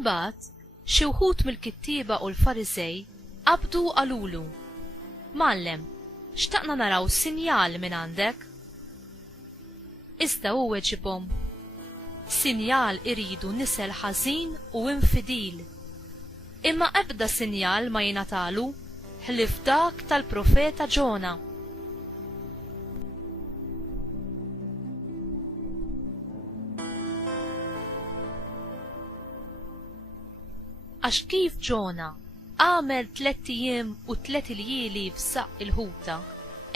Imbagħad xi wħud mill-kittieba u l-Farisej qabdu qalulu: Mallem, xtaqna naraw sinjal minn għandek. Iżda hu weġibhom: Sinjal iridu nisel ħażin u infidil. Imma ebda sinjal ma jingħatalu ħlief dak tal-profeta Ġona. Għax kif Ġona għamel 3 ijiem u 3 lieli f'saq il-ħuta,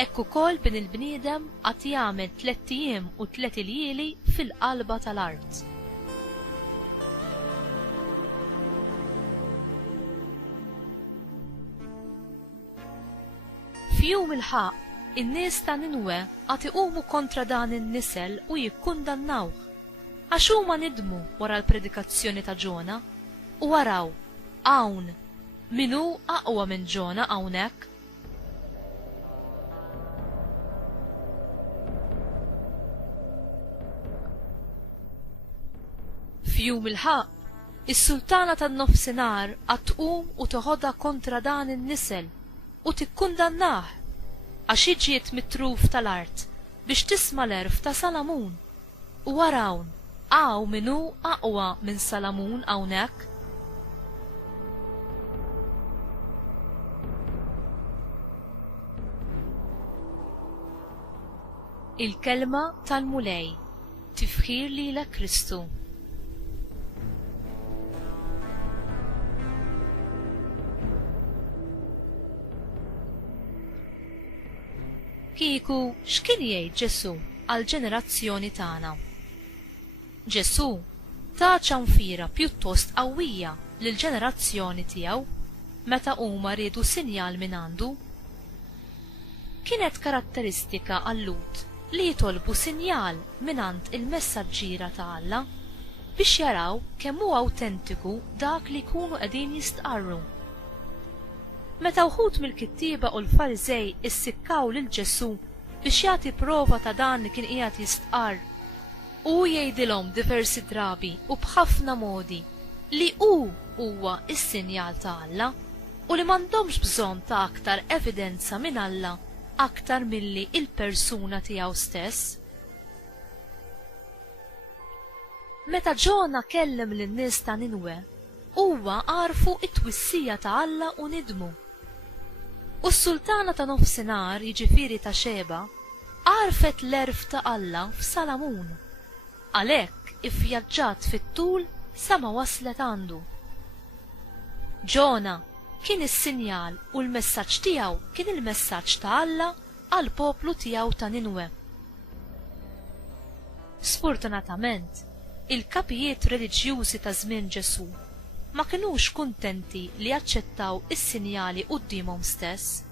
hekk ukoll bin il-bniedem għad jagħmel 3 ijiem u 3 lieli fil-qalba tal-art. F'jum il-ħaq in-nies ta' Ninwe għad iqumu kontra dan in-nisel u jikkundannawh għax huma nidmu wara l-predikazzjoni ta' Ġona. U waraw, hawn min hu aqwa minn Ġona hawnhekk? F'jum il-ħaq, is-sultana tan-nofsinhar qed tqum u toħodha kontra dan in-nisel u tikkundannah għax iġiet mit-truf tal-art biex tisma' l-erf ta' Salamun. U warawn, hawn min hu aqwa minn Salamun hawnhekk? Il-kelma tal-mulej, tifħir lilek Kristu. Kieku x'kien jgħid Ġesu għall-ġenerazzjoni tagħna? Ġesu ta' ċanfira pjuttost qawwija lill-ġenerazzjoni tiegħu meta huma riedu sinjal minn għandu. Kienet karatteristika għal Lut li jitolbu sinjal mingħand il-messaġġiera ta' Alla biex jaraw kemm huwa awtentiku dak li jkunu qegħdin jistqarru. Meta wħud mill-kittieba u l-Farisej issikkaw lil Ġesu biex jagħti prova ta' dan li kien qiegħed jistqarr, u jgħidilhom diversi drabi u b'ħafna modi li huwa s-sinjal ta' Alla u li m'għandhomx bżonn ta' aktar evidenza minn Alla aktar milli il-persuna tiegħu stess. Meta Ġona kellem lin-nies ta' Ninwe, huwa għarfu t-twissija ta' Alla u nidmu. U s-sultana ta' nofsinhar, jiġifieri ta' Xeba, għarfet l-erf ta' Alla f'Salamun. Għalhekk ivvjaġġat fit-tul sa ma waslet għandu. Ġona kien is-sinjal u l-messaġġ tiegħu kien il-messaġġ ta' Alla għall poplu tiegħu ta' Ninwe. Sfortunatament, il-kapijiet reliġjużi ta' żmien Ġesu ma kinux kuntenti li jaċċettaw is-sinjali qudiemhom stess.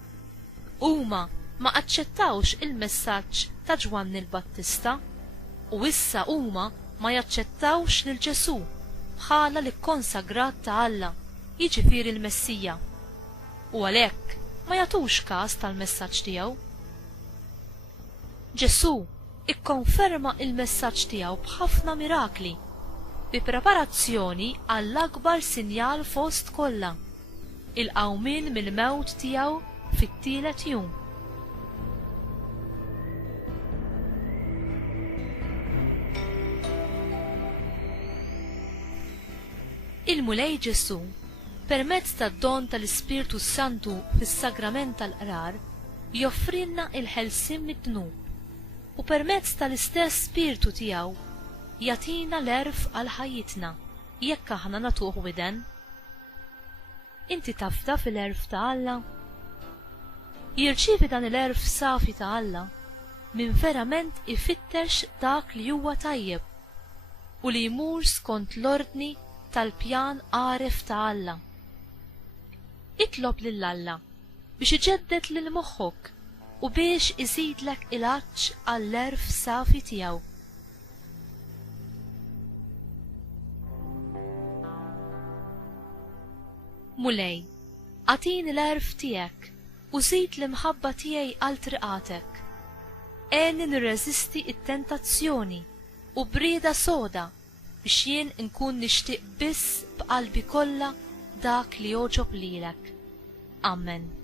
Huma ma aċċettawx il-messaġġ ta' Ġwanni l-Battista u issa huma ma jaċċettawx lil Ġesu bħala l-ikkonsagrat ta' Alla, jiġifieri l-Messija, u għalhekk ma jagħtux każ tal-messaġġ tiegħu. Ġesu ikkonferma il-messaġġ tiegħu b'ħafna mirakli bi preparazzjoni għall-akbar sinjal fost kollha, il-qawmien mill-mewt tiegħu fit-tielet jum. Il-mulej Ġesu, permezz tad-don tal-Ispirtu Santu fis-sagrament tal-qrar, joffrilna il-ħelsien mid-dnub u permezz tal-istess Spirtu tiegħu jagħtina l-erf għal ħajjitna jekk aħna nagħtuh widen. Inti tafda fil-erf ta' Alla? Jirċievi dan il-erf safi ta' Alla min verament ifittex dak li huwa tajjeb u li jmur skont l-ordni tal-pjan għaref ta' Alla. Itlob lil Alla biex iġeddet lil moħħok u biex iżidlek il-għaġġ għall-erf safi tiegħu. Mulej, għatini l-erf tiegħek u żid l-imħabba tiegħi għal triqatek. Għenni nirreżisti it-tentazzjoni u brieda soda biex jien nkun nixtieq biss b'qalbi kollha dak li jogħġob lilek. Amen.